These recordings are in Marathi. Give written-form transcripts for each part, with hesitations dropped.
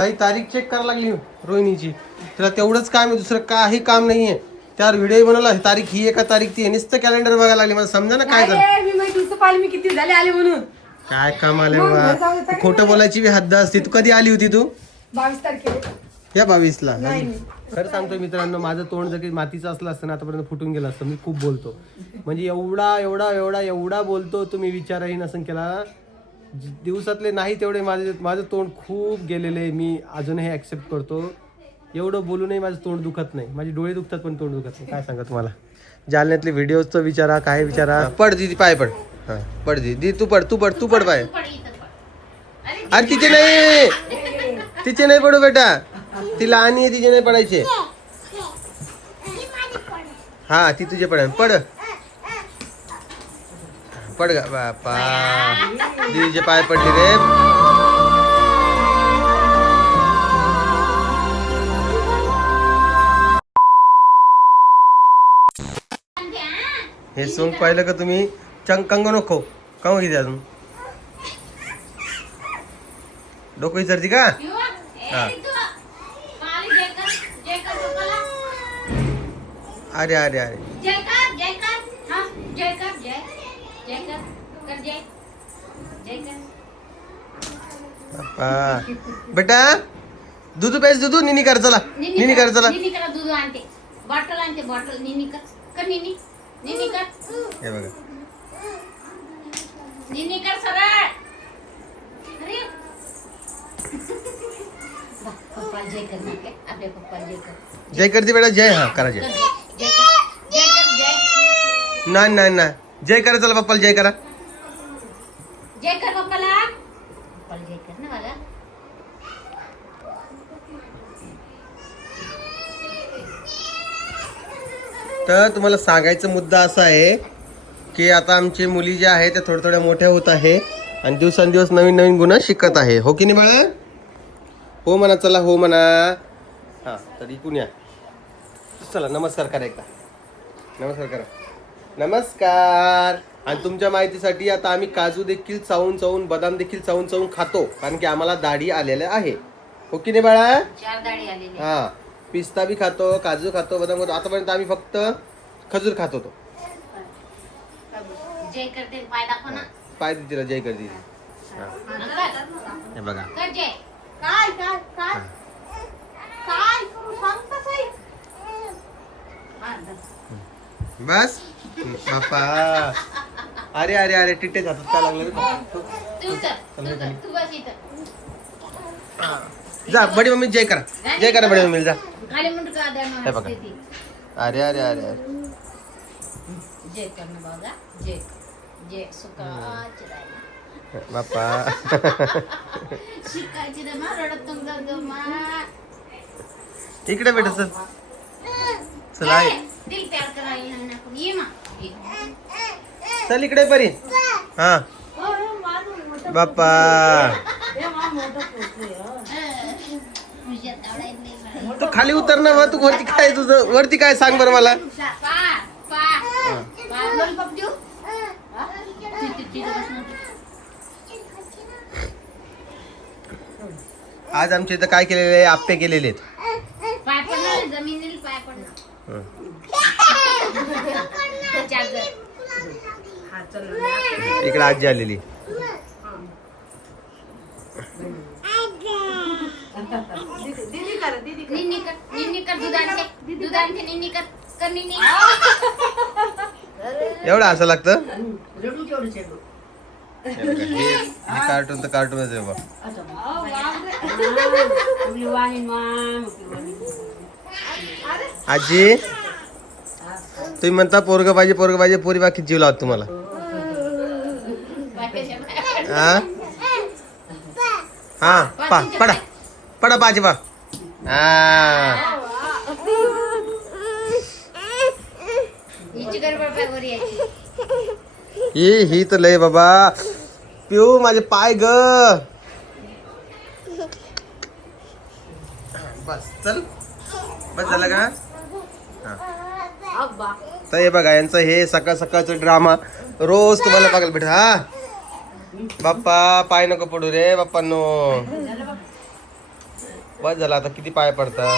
काही तारीख चेक करायला लागली रोहिणीची. तिला तेवढंच काम आहे, दुसरं काही काम नाहीये. त्यावर व्हिडिओ बनवला, तारीख ही आहे का तारीख ती आहे, नुसतं कॅलेंडर बघायला लागली. मला समजा ना काय झालं. मी किती झाले आले म्हणून काय काम आले बाबा. खोटं बोलायची बी हद्द असते. तू कधी आली होती तू? 22 तारखेला. या 22ला. नाही खरं सांगतो मित्रांनो, माझं तोंड जर काही मातीचं असलं असतं ना आतापर्यंत फुटून गेलं असतं. मी खूप बोलतो, म्हणजे एवढा एवढा एवढा एवढा बोलतो, तुम्ही विचारही नसेल केला. दिवसातले नाही तेवढे माझं तोंड खूप गेलेलं आहे. मी अजूनही ॲक्सेप्ट करतो. एवढं बोलूनही माझं तोंड दुखत नाही. माझे डोळे दुखतात पण तोंड दुखत नाही. काय सांगा तुम्हाला. जालन्यातले व्हिडिओजचं विचारा, काय विचारा. पड दीदी, पाय पड. हां पड दीदी, तू पड पाय. अरे तिचे नाही पडू बेटा, ती लहान आहे, तिचे नाही पडायचे. हा ती तुझे पड पड गा बापा. दीदीचे पाय पडले रे. हे सोंग पाहिलं का तुम्ही? कंग नको का किती अजून डोकं विचारती का? हा अरे अरे अरे बेटा दूध प्यायच, दूध निनी कर चला. निनी कर चला. दूध आणते, बॉटल निनी कर निनी कर. हे बघा निनी कर सरळ. अरे पप्पा जय कर ना, आपले पप्पा जय कर. जय करते बेटा. जय. हा करा जय. नाही जय करा चला. पप्पाला जय करा. जय कर पप्पाला. पप्पाला जय कर ना मला. तर तुम्हाला सांगायचा मुद्दा असा आहे की आता आमची मुली ज्या आहेत त्या थोड्या थोड्या मोठ्या होत आहे आणि दिवसांदिवस नवीन नवीन गुन्हा शिकत आहे. हो की नाही बाळा? हो म्हणा चला. हो म्हणा. हां तर इकून या. चला नमस्कार करा एकदा. नमस्कार करा. नमस्कार. आणि तुमच्या माहितीसाठी आता आम्ही काजू देखील चावून बदाम देखील चावून खातो, कारण की आम्हाला दाढी आलेल्या आहे. हो की नाही बाळा? 4 दाढी आलेली. हां पिस्ता बी खातो, काजू खातो, बदाम खातो. आतापर्यंत आम्ही फक्त खजूर खात होतो. जय करते, पाय दाखव ना. पाय दे तिला. जय कर दे. हे बघा कर जय. काय काय काय काय करू सांगता साई. बस बापा. अरे अरे अरे टिट्टे जातात काय लागलं रे. तू बस इथं. जा बडी मम्मी जय करा. जय करा बडी मम्मी. जा. खाली मुंड का देणार. हे बघा. अरे अरे अरे अरे जय करणं बघा. जय सुखाची राहिला बापा. शिकायची रे मा. रडत तुमचा मा. इकडे बेटा चल. चला दिल प्यार करायला नको. ये मा. चल इकडे परी. हा बापा. तू खाली उतर ना. तू वरती काय तुझं वरती काय सांग बरं मला. आज आमच्या इथं काय केलेले आहे? आप्पे केलेले आहेत. पाय पडणार जमिनीला. पाय पडणार. इकडे आजी आलेली. निन्नी कर. दूध आणते निन्नी कर निन्नी. एवढं असं लागतं. कार्टून तर कार्टूनच आहे बाबा. आजी तुम्ही म्हणता पोरग पाहिजे पोरी बाकी जीव लावत तुम्हाला. हा पडा पाहिजे बा. ही तर लय बाबा. पिऊ माझे पाय ग. बस चल. बस झालं का? तर हे बघा यांचं हे सकाळ सकाळचं ड्रामा रोज तुम्हाला बघायला भेट. हा बाप्पा पाय नको पडू रे बाप्पांनो. बस झाला आता किती पाय पडता.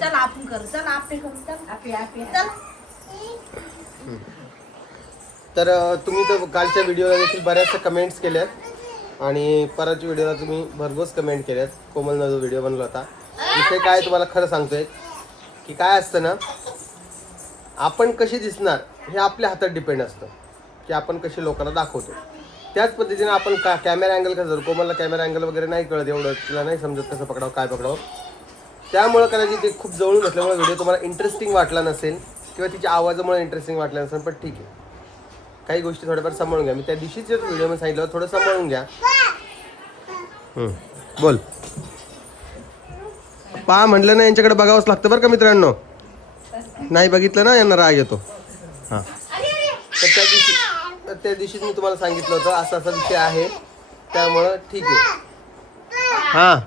चल आपण करू, चल आपे करू, चल. तर तुम्ही तर कालच्या व्हिडिओला देखील बऱ्याचशा कमेंट्स केल्यात आणि परतच्या व्हिडिओला तुम्ही भरघोस कमेंट केल्यात. कोमलनं जो व्हिडिओ बनवला होता विषय काय तुम्हाला खरं सांगतोय की काय असतं ना, आपण कसे दिसणार हे आपल्या हातात डिपेंड असतं की आपण कसे लोकांना दाखवतो. त्याच पद्धतीने आपण कॅमेरा अँगल कसं जर कोमलला कॅमेरा अँगल वगैरे नाही कळत, एवढं तिला नाही समजत कसं पकडावं काय पकडावं, त्यामुळं कदाचित ते खूप जवळून असल्यामुळे व्हिडिओ तुम्हाला इंटरेस्टिंग वाटला नसेल किंवा तिच्या आवाजामुळे इंटरेस्टिंग वाटला नसेल. पण ठीक आहे, काही गोष्टी थोड्याफार सांभाळून घ्या. मी त्या दिवशीच व्हिडिओमध्ये सांगितलं थोडं सांभाळून घ्या. बोल पा म्हटलं ना, यांच्याकडे बघावंच लागतं बरं का मित्रांनो. नाही बघितलं ना यांना राग येतो. हां तर त्या दिवशीच मी तुम्हाला सांगितलं होतं असा असा विषय आहे, त्यामुळं ठीक आहे. हां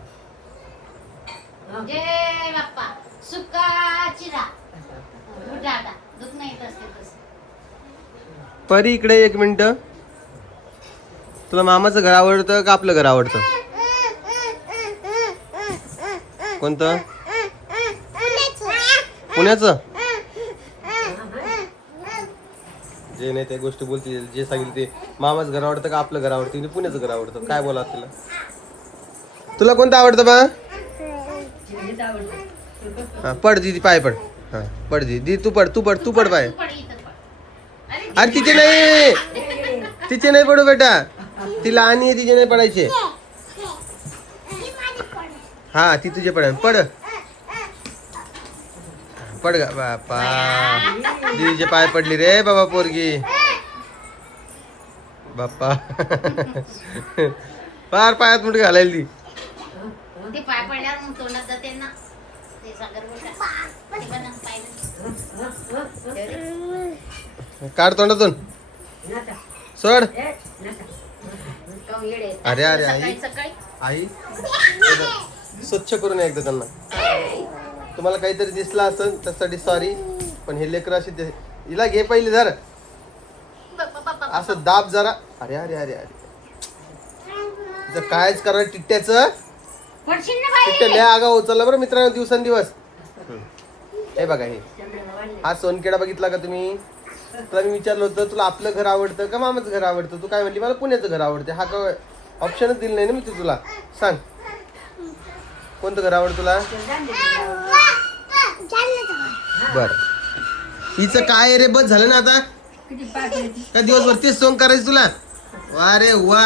जय बाप्पा सुखाची राह. उठा आता, दुख नाही येत असते तसं. परी इकडे एक मिनिट. तुला मामाचं घर आवडतं का आपलं घर आवडतं? कोणतं? पुण्याचं? जे नाही त्या गोष्टी बोलते, जे सांगितलं ते. मामाचं घर आवडतं का आपलं घर आवडतं? पुण्याचं घर आवडतं? काय बोला तुला. तुला कोणतं आवडतं बा? हा पड दीदी पाय पड. हा पड दीदी तू पड पाय. पड इथं पड. अरे तिचे नाही पडू बेटा, ती लहान आहे, तिचे नाही पडायचे. हा ती तुझे पड पड गा बापा. दीदीचे पाय पडली रे बाबा पोरगी बाप्पा. फार पायात मुठ घालायला ती. ते पाय पडल्यावर मग तोंडात जाते ना ते सागर बोलतात. ते पण पाहिलं. काढ तोंडातून सोड. काहून येडे आहेत? अरे अरे आई सकाळी आई स्वच्छ करून एकदा त्यांना. तुम्हाला काहीतरी दिसलं असेल त्यासाठी सॉरी, पण हे लेकर अशी हिला घे पहिले जरा असं दाब जरा. अरे अरे अरे अरे कायच करा टिट्ट्याचं. पडशील ना बाई. टिट्ट्या लय आगा उचलला बरं मित्रांनो दिवसेंदिवस. हे बघा हे हा सोनखेडा बघितला का तुम्ही? तुला मी विचारलं होतं तुला आपलं घर आवडतं का मामाचं घर आवडतं? तू काय म्हणली मला पुण्याचं घर आवडते. हा काय ऑप्शनच दिलं नाही ना मी तुला. सांग कोणतं घर आवडतं तुला? बर हिचं काय रे बस झालं ना आता. काय दिवसभर तेच सोंग करायचं तुला? वा रे वा.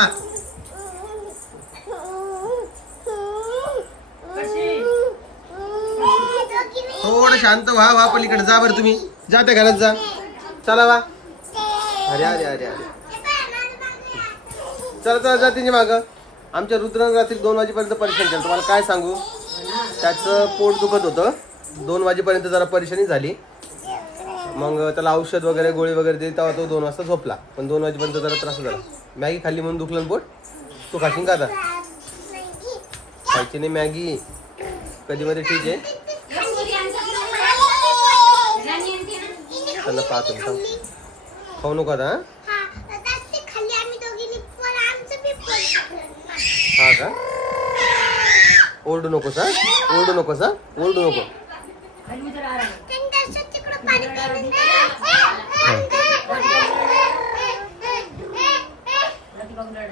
थोडं शांत व्हा पलीकडे जा बरं. तुम्ही जा त्या घरात जा. चला वा. अरे अरे अरे अरे चला जा तिच्या मागं. आमच्या रुद्रानं रात्री 2 वाजेपर्यंत परेशान केलं. तुम्हाला काय सांगू, त्याचं पोट दुखत होतं. 2 वाजेपर्यंत जरा परेशानी झाली. मग त्याला औषध वगैरे गोळी वगैरे दिली तेव्हा तो 2 वाजता झोपला. पण 2 वाजेपर्यंत जरा त्रास झाला. मॅगी खाल्ली म्हणून दुखलं ना पोट. तू खाशील का आता? खायची नाही मॅगी कधी मध्ये. ठीक आहे त्यांना पाहतो सांग. खाऊ नको आता. हा का? ओरडू नकोस हा, ओरडू नकोस हा, ओरडू नको.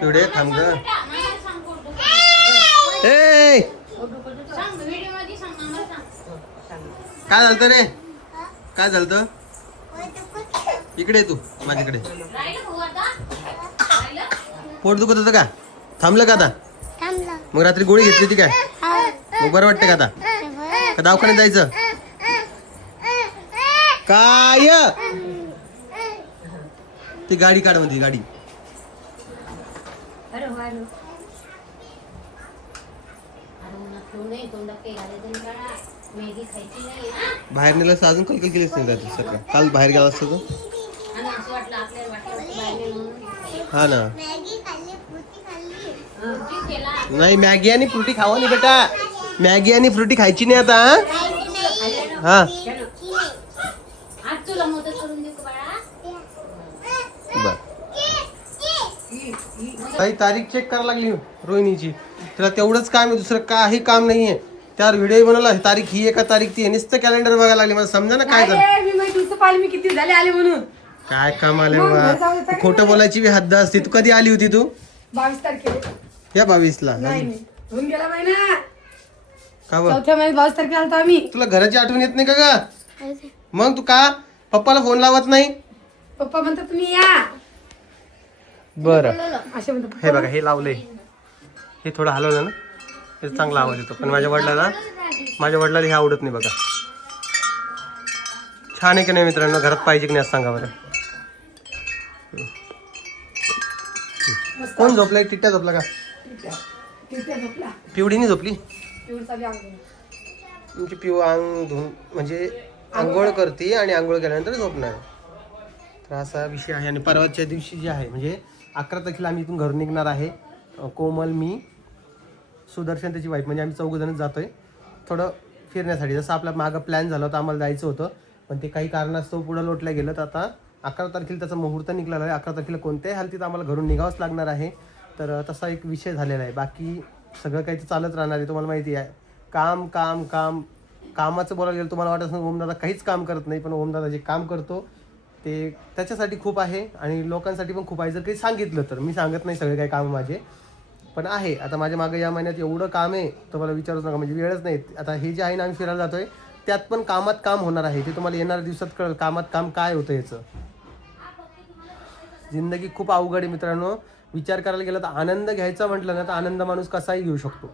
पिवडे थांब ग. ए सांग व्हिडिओ मध्ये सांग आम्हाला सांग. काय झालं रे? काय झालं? इकडे तू माझ्याकडे. राहिलं भाऊ आता? राहिलं? पोट दुखत होतं का? थांबलं का आता? मग रात्री गोळी घेतली होती काय? मग बरं वाटतं का आता? का दवाखान्यात जायचं काय? ती गाडी काढ म्हणते गाडी. अरे तोंडात काही घालायचं नाही काढा. मॅगी खायची नाही हा? बाहेर नेलं असं अजून कलकल केलीच नाही रात्री सकाळ. काल बाहेर गेला असतं तो. आणि असं वाटलं आपल्याला वाटलं बाहेर नाही म्हणून. हा ना. ठीक केला. नाही मॅगी आणि फ्रुटी खावा नाही बेटा. मॅगी आणि फ्रुटी खायची नाही आता. हा आज तुला मदत करून देऊ का बाळा? बर ताई तारीख चेक करायला लागली रोहिणीची. तिला तेवढंच काम आहे, दुसरं काही काम नाहीये. त्यावर व्हिडिओ बनवला, तारीख ही आहे का तारीख ती आहे, नुसतं कॅलेंडर बघायला लागली. मला समजा ना काय झालं. मी माहिती तुझं पाहिलं मी किती झाले आले म्हणून. काय काम आले बाबा, खोटं बोलायची बी हद्द असते. तू कधी आली होती? तू 22 तारखेला. या 22ला नाही होऊन गेला महिना. का बरं? चौथ्या महिन्यात 22 तारखेला आलतो आम्ही. तुला घराची आठवण येत नाही का ग? मग तू का पप्पाला फोन लावत नाही? पप्पा म्हणतात तुम्ही या बरं असे म्हणतात. हे बघा, हे लावलंय, हे थोडं हलवलं ना, हे चांगला आवाज येतो. पण माझ्या वडिलांना हे आवडत नाही बघा. छान आहे की नाही मित्रांनो? घरात पाहिजे की नाही सांगा बरं. कोण झोपलाय? टिट्ट्या झोपला का? तिथे झोपला. पिवडीनी झोपली? पिवळचा बी अंग. तुमची पिऊ अंग धुवून म्हणजे आंघोळ करते आणि आंघोळ केल्यानंतर झोपणार. तर असा विषय आहे. आणि परवाच्या दिवशी जे आहे म्हणजे 11 तारखेला आम्ही इथून घरून निघणार आहे. कोमल, मी, सुदर्शन त्याची वाईफ, म्हणजे आम्ही 4 जणच जातोय थोडं फिरण्यासाठी. जसं आपला मागं प्लॅन झाला होता, आम्हाला जायचं होतं, पण ते काही कारणास्तव पुढं लोटल्या गेलं. तर आता 11 तारखेला त्याचा मुहूर्त निघाला आहे. 11 तारखेला कोणत्याही हालतीत आम्हाला घरून निघावंच लागणार आहे. तर तसा एक विषय झालेला आहे. बाकी सगळं काही तर चालत राहणार आहे. तुम्हाला माहिती आहे, काम काम काम. कामाचं बोलायला गेलं तुम्हाला वाटत असेल ओमदादा काहीच काम करत नाही, पण ओमदादा जे काम करतो ते त्याच्यासाठी खूप आहे आणि लोकांसाठी पण खूप आहे. जर काही सांगितलं तर, मी सांगत नाही सगळे काही कामं माझे, पण आहे. आता माझ्या मागे या महिन्यात एवढं काम आहे तुम्हाला विचारूच नका, म्हणजे वेळच नाही. आता हे जे आहे ना, आम्ही फिरायला जातोय त्यात पण कामात काम होणार आहे. ते तुम्हाला येणाऱ्या दिवसात कळेल कामात काम काय होतं याचं. जिंदगी खूप अवघड आहे मित्रांनो. विचार करायला गेला तर आनंद घ्यायचा म्हटलं ना, तर आनंद माणूस कसाही घेऊ शकतो.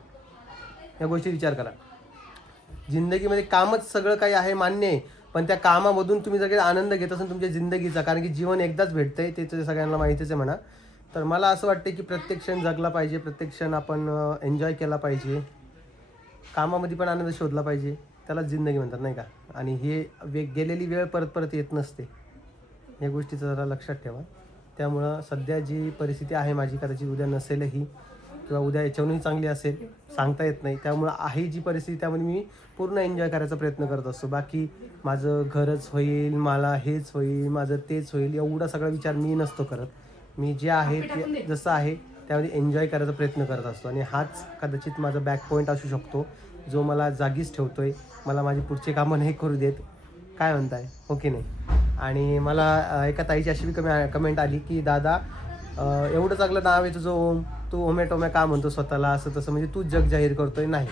या गोष्टी विचार करा. जिंदगीमध्ये कामच सगळं काही आहे मान्य आहे, पण त्या कामामधून तुम्ही जर काही आनंद घेत असाल तुमच्या जिंदगीचा, कारण की जीवन एकदाच भेटतंय, ते तर सगळ्यांना माहितीच आहे म्हणा. तर मला असं वाटतं की प्रत्येक क्षण जगला पाहिजे, प्रत्येक क्षण आपण एन्जॉय केला पाहिजे, कामामध्ये पण आनंद शोधला पाहिजे. त्यालाच जिंदगी म्हणतात नाही का. आणि हे गेलेली वेळ परत परत येत नसते, या गोष्टीचं जरा लक्षात ठेवा. त्यामुळं सध्या जी परिस्थिती आहे माझी, कदाचित उद्या नसेलही किंवा उद्या याच्यावरूनही चांगली असेल, सांगता येत नाही. त्यामुळं आहे जी परिस्थिती त्यामध्ये मी पूर्ण एन्जॉय करायचा प्रयत्न करत असतो. बाकी माझं घरच होईल, मला हेच होईल, माझं तेच होईल, एवढा सगळा विचार मी नसतो करत. मी जे आहे ते जसं आहे त्यामध्ये एन्जॉय करायचा प्रयत्न करत असतो. आणि हाच कदाचित माझा बॅक पॉईंट असू शकतो, जो मला जागीच ठेवतोय, मला माझी पुढची कामं नाही करू देत. काय म्हणताय, हो की नाही? आणि मला एका ताईची अशी बी कमेंट आली की दादा एवढं चांगलं नाव आहे तुझं ओम, तू ओमॅटोमॅ का म्हणतो स्वतःला, असं तसं, म्हणजे तू जग जाहीर करतोय. नाही,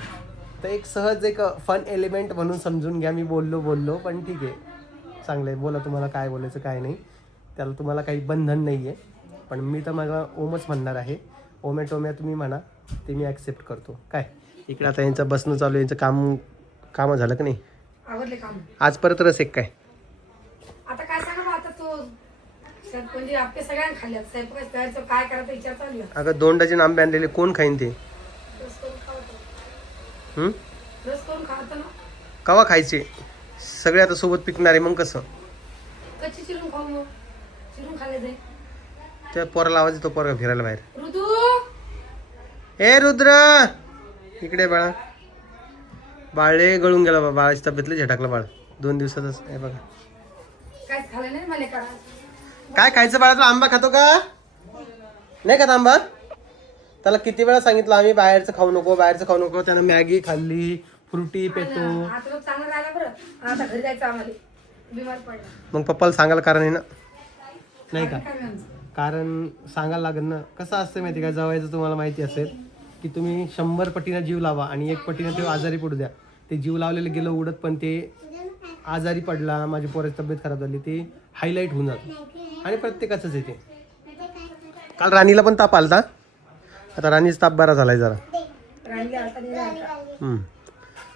तर एक सहज एक फन एलिमेंट म्हणून समजून घ्या. मी बोललो पण ठीक आहे, चांगलं आहे, बोला तुम्हाला काय बोलायचं काय नाही, त्याला तुम्हाला काही बंधन नाही आहे. पण मी तर मला ओमच म्हणणार आहे. ओमॅटोमॅ तुम्ही म्हणा, ते मी ॲक्सेप्ट करतो. काय इकडे आता यांचं बसणं चालू आहे, यांचं कामं झालं का नाही? आवडले काम. आज परत रस एक काय आता काय सांगा आता तो म्हणजे आपल्या सगळ्यांना खाल्ल्यात स्वयंपाक करायचं, काय करायचं विचार चालू आहे. अगं 2 डझन आंबे आणलेले, कोण खाईन ते? रस करून खावतो. हं? रस करून खावतो ना. कवा खायचे? सगळे आता सोबत पिकणार आहे, मग कसं? कच्ची चिरून खाऊ मग. चिरून खाल्ले जाईल. त्या पोराला आवाज येतो, पोरगा फिरायला बाहेर. ऋतू ए रुद्र इकडे बाळा. बाळे गळून गेला बाबा, बाळाची तब्येतला झटकला बाळ 2 दिवसातच. हे बघा काय खाल्लं नाही मला करा. काय खायचं बाळा? तुला आंबा खातो का नाही खात आंबा? त्याला किती वेळा सांगितलं आम्ही बाहेरचं खाऊ नको, बाहेरचं खाऊ नको. त्यानं मॅगी खाल्ली, फ्रुटी पेतो. आता लोक चांगलं राहिला बरं. आता घरी जायचं आम्हाला, बिमार पडला. मग पप्पाला सांगायला कारण आहे ना, नाही का? काय आमचं? कारण सांगायला लागेल ना. कसं असतं माहिती का, जवायचं तुम्हाला माहिती असेल की तुम्ही 100 पटीनं जीव लावा आणि 1 पटीनं ते आजारी पडू द्या. ते जीव लावलेलं गेलं उडत, पण ते आजारी पडला, माझी पोराची तब्येत खराब झाली, ते हायलाईट होऊन जातं. आणि प्रत्येकाचंच येते. काल राणीला पण ताप आलता, आता राणीचा ताप बरा झालाय जरा. राहिला आता नाही राहिला.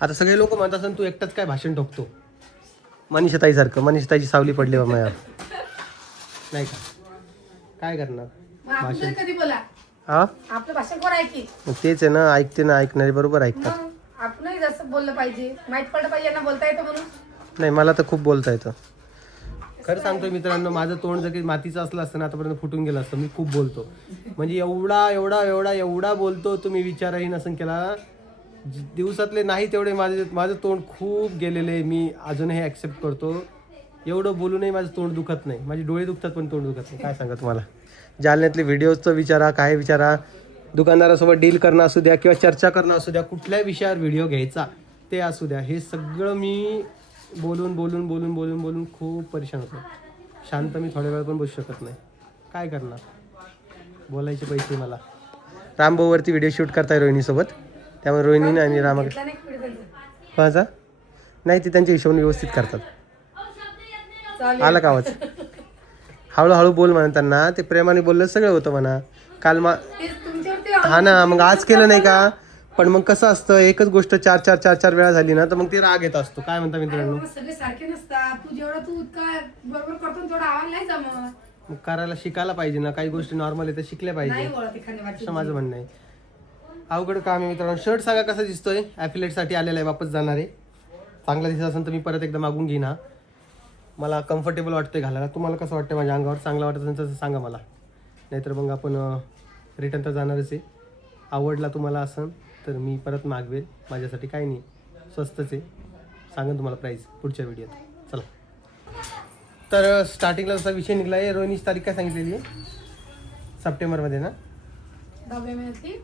आता सगळे लोक म्हणत असतात तू एकटाच काय भाषण ठोकतो, मनीषाताईसारखं. मनीषाताईची सावली पडली बा माझ्यावर, नाही का? काय करणार मग आपण तरी कधी बोला. हा, आपलं भाषण कोण ऐकी? मग तेच आहे ना, ऐकते ना, ऐकणारे बरोबर ऐकतात. मग आपणही जसं बोललं पाहिजे, माहित पडलं पाहिजे, यांना बोलता येतं म्हणून. नाही, मला तर खूप बोलता येतं. खरं सांगतोय मित्रांनो, माझं तोंड जर काही मातीचं असलं असतं ना, आतापर्यंत फुटून गेलं असतं. मी खूप बोलतो, म्हणजे एवढा बोलतो, तुम्ही विचारही नसेल केला. दिवसातले नाही तेवढे माझं तोंड खूप गेलेलं आहे. मी अजूनही ॲक्सेप्ट करतो. एवढं बोलूनही माझं तोंड दुखत नाही. माझे डोळे दुखतात पण तोंड दुखत नाही. काय सांगा तुम्हाला, जालन्यातले व्हिडिओजचं विचारा, काय विचारा, दुकानदारासोबत डील करणं असू द्या किंवा चर्चा करणं असू द्या, कुठल्याही विषयावर व्हिडिओ घ्यायचा ते असू द्या, हे सगळं मी बोलून खूप परेशान होतो. शांत मी थोड्या वेळ पण बसू शकत नाही. काय करणार, बोलायचे पैसे मला. रामभाऊवरती व्हिडिओ शूट करताय रोहिणीसोबत, त्यामुळे रोहिणीने आणि रामा घेतला नाही का पिढी त्यांचा? कोणाचा नाही, ते त्यांच्या हिशोबाने व्यवस्थित करतात. चालेल. आला का आवाज? हळूहळू बोल म्हणा त्यांना, ते प्रेमाने बोललं सगळं होतं म्हणा. काल तेच तुमच्यावरती हा ना, मग आज केलं नाही का? पण मग कसं असतं, एकच गोष्ट चार वेळा झाली ना तर मग ते राग येत असतो. काय म्हणता मित्रांनो, बाबा, सगळे सारखे नसतात. तू जेवढा तू इतका बरोबर करतो ना, तेवढा आवाज नाही जमत. मग करायला शिकायला पाहिजे ना, काही गोष्टी नॉर्मल आहे त्या शिकल्या नाही पाहिजे, बोलत एखाद्या वाटची. असं माझं म्हणणं आहे. अवघड काम आहे मित्रांनो. शर्ट सांगा कसा दिसतोय, ॲफिलेटसाठी आलेला आहे, वापस जाणार आहे. चांगला दिसत असेल तर मी परत एकदा मागून घेईन. हा मला कम्फर्टेबल वाटतंय घालायला. तुम्हाला कसं वाटतं माझ्या अंगावर, चांगलं वाटत असेल तसं सांगा मला, नाहीतर मग आपण रिटर्न तर जाणारच आहे. आवडला तुम्हाला असं तर मी परत मागवेल. माझ्यासाठी काही नाही, स्वस्तच आहे. सांगेन तुम्हाला प्राईस पुढच्या व्हिडिओत. चला, तर स्टार्टिंगला जसा विषय निघला आहे, रोहिणीची तारीख काय सांगितलेली आहे? सप्टेंबरमध्ये ना, 10व्या महिन्यातली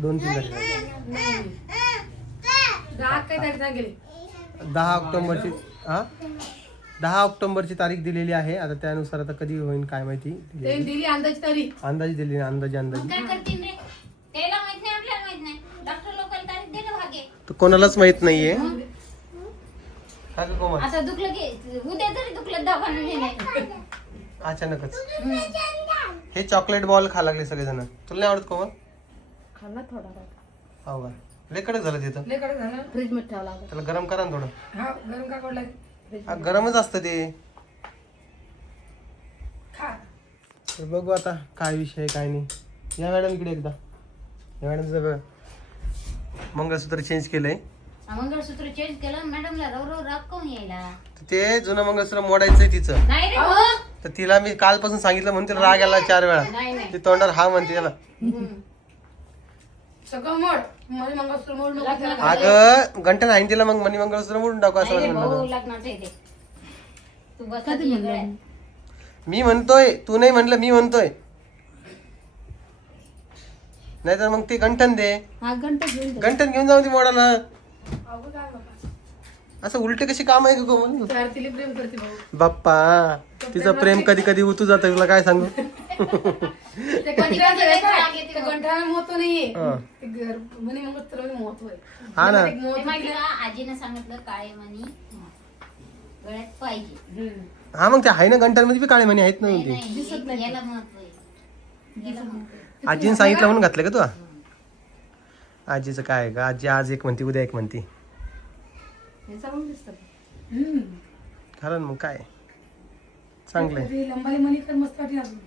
2-3 तारीख. नाही 10 काही तारीख सांगेल. 10 ऑक्टोबरची 10 ऑक्टोबरची तारीख दिलेली आहे. आता त्यानुसार आता कधी होईल काय माहिती. ते दिली अंदाज तारीख. अंदाजी दिली ना, अंदाजी मग काय करतील रे? त्याला माहित नाही, आपल्याला माहित नाही. डॉक्टर लोकांना तारीख देणं भाग्य. तर कोणालाच माहित नाहीये. का गं कोमल? आता दुखलं की उद्या तरी दुखलं दवाखान्यात नेलंय. अचानकच हे चॉकलेट बॉल खा लागले सगळेजण. तुला नाही आवडत कोमल? खाल्ला थोडा. हो का, लय कडक झालं तिथं. लय कडक झालं. फ्रीज मध्ये ठेवला. त्याला गरम करा ना थोडं. हा गरम का कोडला? हा, गरमच असतं ते. खा. तर बघू आता काय विषय आहे काय नाही. या मॅडम इकडे एकदा. या मॅडमचं बघा मंगळसूत्र चेंज केलंय. मंगळसूत्र चेंज केलं, मॅडमला रव राग काऊन यायला? तर ते जुनं मंगळसूत्र मोडायचंय तिचं. नाही रे अहो, भाऊ. तर तिला मी कालपासून सांगितलं म्हणून तिला राग आला 4 वेळा. नाही नाही ती तोंडावर हा म्हणते त्याला. सगळं मोड. मला मंगळसूत्र मोड नको त्याला. अगं घंटा नाही तिला, मग मनी मंगळसूत्र मोडून टाकू असं नाही रे म्हणलं भाऊ, होतं. लग्नाचं आहे ते. तू बस आधी इकडे. मी म्हणतोय, तू नाही म्हणलं, मी म्हणतोय. नाहीतर मग ते गंठन दे. हा घंटा घेऊन गंठन घेऊन जाऊ ती मोडाला. अवघड काय बाबा. असं उलटे कशी काम आहे का कोमल? तर तिला प्रेम करते भाऊ. बाप्पा, तिचं प्रेम कधी कधी उतू जातं, तुला काय सांगू. ते गंठाला राग येते ते गंठाला महत्व नाहीये. हा. ते म्हणे मंगळसूत्राला महत्व आहे. हा ना. एक महत्व ते माहिती दिलं. का, आजीनं सांगितलं काळे मणी गळ्यात पाहिजे. हा मग ते आहे ना, गंठनमध्ये बी काळे म्हणे आहेत ना नाही, ते. नाही, याला महत्व आहे. याला महत्व आहे. आजीने सांगितलं म्हणून घातलं का तू? आजीचं काय का, आजी आज एक म्हणती उद्या एक म्हणती. हे चांगलं दिसतं. कारण मग काय चांगलंय. ते लंबाले मणी तर मस्त वाटली अजून.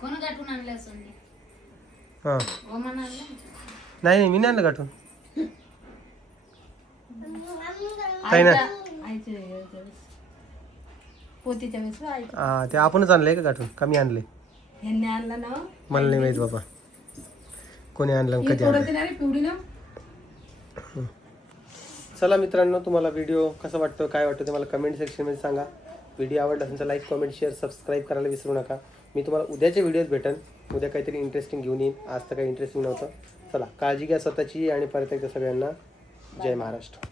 कोण गाठून आणलं असं ते? हा, ओमान आणलं? नाही नाही, मी नाही आणलं गाठून. काही नाही. आईच्या वेळेस. पोतीच्या वेळेस आईच्या. हा, ते आपणच आणलंय का गाठून, कमी आणले? ह्यांनी आणला ना. मला नाही माहित बाबा कोणी आणलं आणि ही कधी आणलं. थोडं ना रे पिवडी ना. चला मित्रांनो, तुम्हाला व्हिडिओ कसं वाटतं काय वाटतं ते मला कमेंट सेक्शनमध्ये सांगा. व्हिडिओ आवडला असेल तर लाईक कमेंट शेअर सबस्क्राईब करायला विसरू नका. मी तुम्हाला उद्याच्या व्हिडिओत भेटेन. उद्या काहीतरी इंटरेस्टिंग घेऊन येईन. आज तर काही इंटरेस्टिंग नव्हतं. चला, काळजी घ्या स्वतःची आणि परत एकदा सगळ्यांना जय महाराष्ट्र.